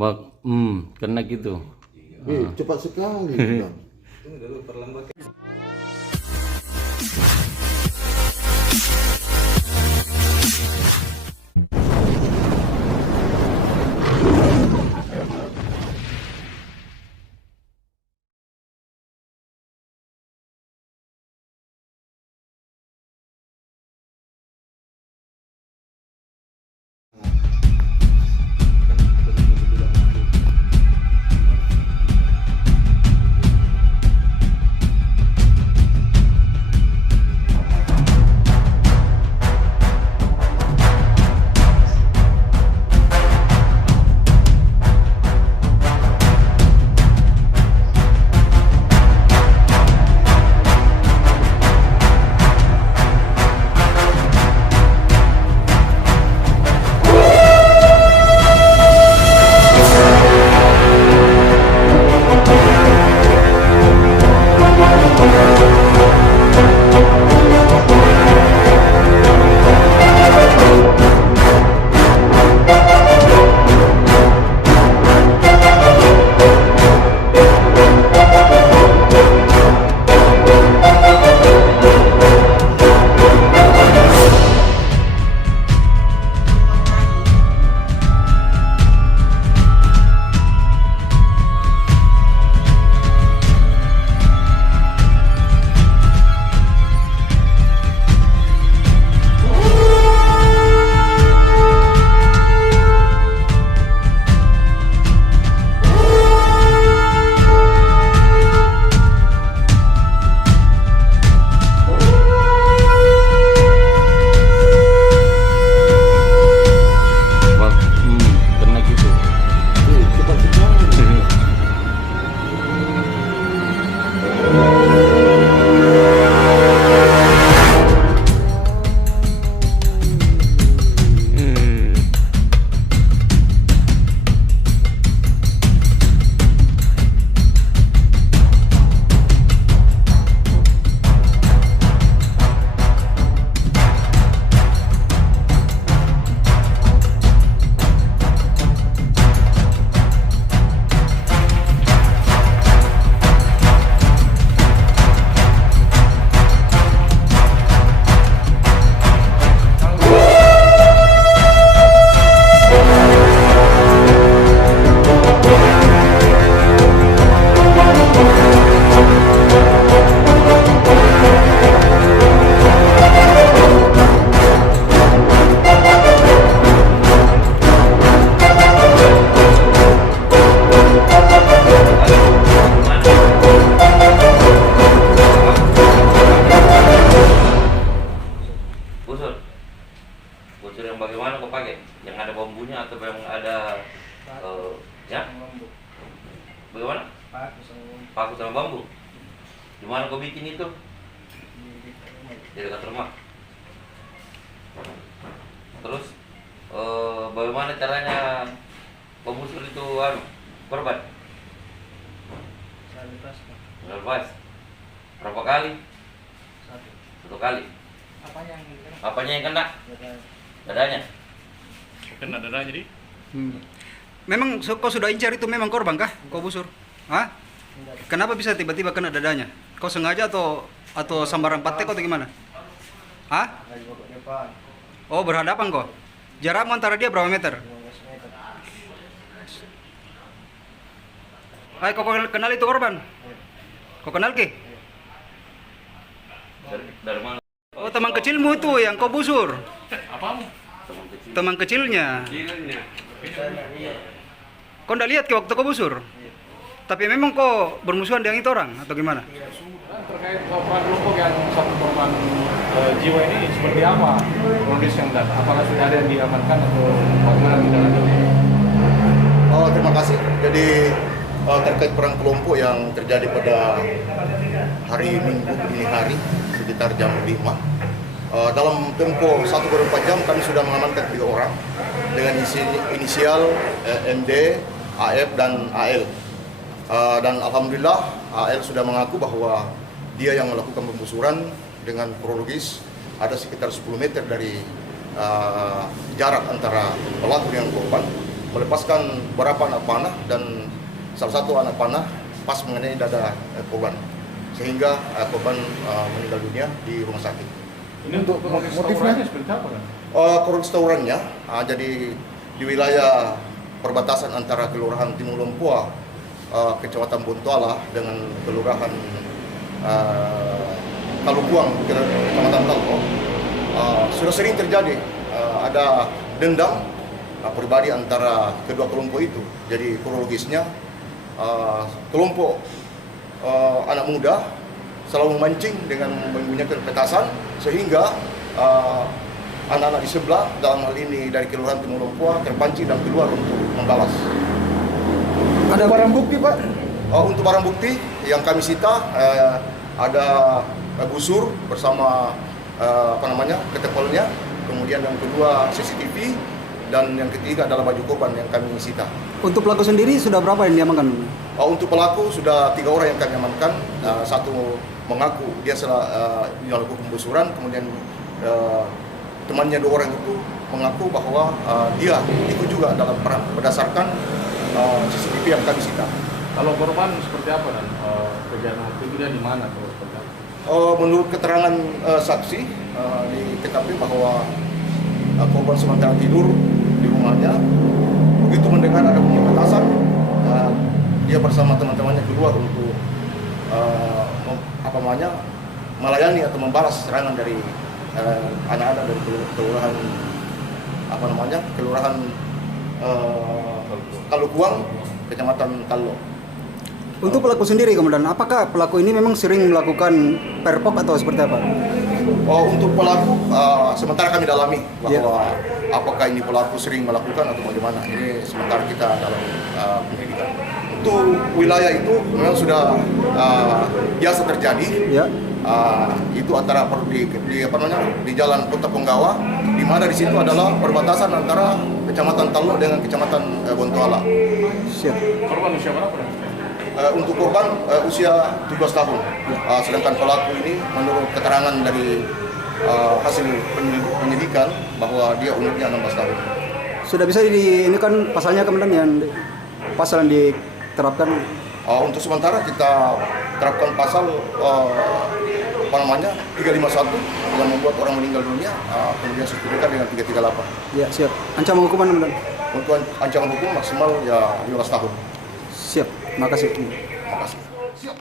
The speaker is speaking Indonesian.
Bak, kena gitu. Cepat sekali. Bang. Tunggu dulu, perlambat. Bak, kena gitu. Cepat sekali. Busur. Busur yang bagaimana kau pakai? Yang ada bambunya atau yang ada ya? Bagaimana? Paku sama bambu. Di mana kau bikin itu? Di dekat rumah. Terus bagaimana caranya kau busur itu korban? Lepas. Berapa kali? Satu kali. Apanya yang kena? Dadanya. Kena dada jadi. Memang kau sudah incar itu memang korban kah? Kau busur? Hah? Kenapa bisa tiba-tiba kena dadanya? Kau sengaja atau sambaran patek atau gimana? Hah? Oh, berhadapan kau. Jarakmu antara dia berapa meter? Hai, kau kenal itu korban? Kau kenal ke? Dari mana? Oh, teman kecilmu itu yang kau busur. Apamu? Teman kecilnya. Kirinya. Kau ndak lihat ke waktu kau busur? Tapi memang kau bermusuhan dengan itu orang atau gimana? Terkait peran kelompok yang satu korban jiwa ini seperti apa kronis yang data? Apakah sudah ada yang diamankan atau bagaimana tidak lanjut? Oh, terima kasih. Jadi terkait perang kelompok yang terjadi pada hari Minggu dini hari sekitar jam 5. Dalam tempo 1/4 jam kami sudah mengamankan 3 orang dengan inisial MD, AF dan AL. Dan alhamdulillah AL sudah mengaku bahwa dia yang melakukan penggusuran dengan kronologis ada sekitar 10 meter dari jarak antara pelaku dengan korban. melepaskan beberapa anak panah dan salah satu anak panah pas mengenai dada korban, sehingga korban meninggal dunia di rumah sakit. Ini untuk motifnya seperti apa kan? Kronologis tawurannya jadi di wilayah perbatasan antara Kelurahan Timur Lempua, Kecamatan Bontoala dengan Kelurahan Kalukuang, Kecamatan Talko. Sudah sering terjadi ada dendam pribadi antara kedua kelompok itu. Jadi kronologisnya kelompok anak muda selalu memancing dengan menggunakan petasan, sehingga anak-anak di sebelah, dalam hal ini dari Kelurahan Timur Lempua, terpancing dan keluar untuk membalas. Ada barang bukti, Pak? Untuk barang bukti yang kami sita ada busur bersama ketepelnya, kemudian yang kedua CCTV, dan yang ketiga adalah baju korban yang kami sita. Untuk pelaku sendiri sudah berapa yang diamankan? Untuk pelaku sudah 3 orang yang kami amankan. Satu mengaku dia melakukan pembusuran, kemudian temannya 2 orang itu mengaku bahwa dia ikut juga dalam perang berdasarkan CCTV yang kami sita. Kalau korban seperti apa dan kejadian waktu itu dia di mana kalau seperti apa? Menurut keterangan saksi di TKP bahwa korban sementara tidur di rumahnya. Begitu mendengar ada bunyi petasan, dia bersama teman-temannya keluar untuk melayani atau membalas serangan dari anak-anak dari kelurahan Kalukuang, Kecamatan Tallo. Untuk pelaku sendiri, Komandan, apakah pelaku ini memang sering melakukan perpok atau seperti apa? Untuk pelaku, sementara kami dalami bahwa apakah ini pelaku sering melakukan atau bagaimana. Ini sementara kita dalam penyelidikan. Untuk wilayah itu memang sudah biasa terjadi. Ya. Itu antara di Jalan Kota Penggawa, di mana di situ adalah perbatasan antara Kecamatan Tallo dengan Kecamatan Bontoala. Siap. Korban usia berapa? Untuk korban usia 17 tahun, sedangkan pelaku ini menurut keterangan dari hasil penyidikan bahwa dia umurnya 16 tahun. Sudah bisa ini kan pasalnya, Komandan, yang pasal yang diterapkan? Untuk sementara kita terapkan pasal 351 yang membuat orang meninggal dunia, kemudian sesuaikan dengan 338. Ya, siap. Ancaman hukuman, Komandan? Untuk ancaman hukum maksimal ya 15 tahun. Siap. Makasih. Terima kasih. Siap.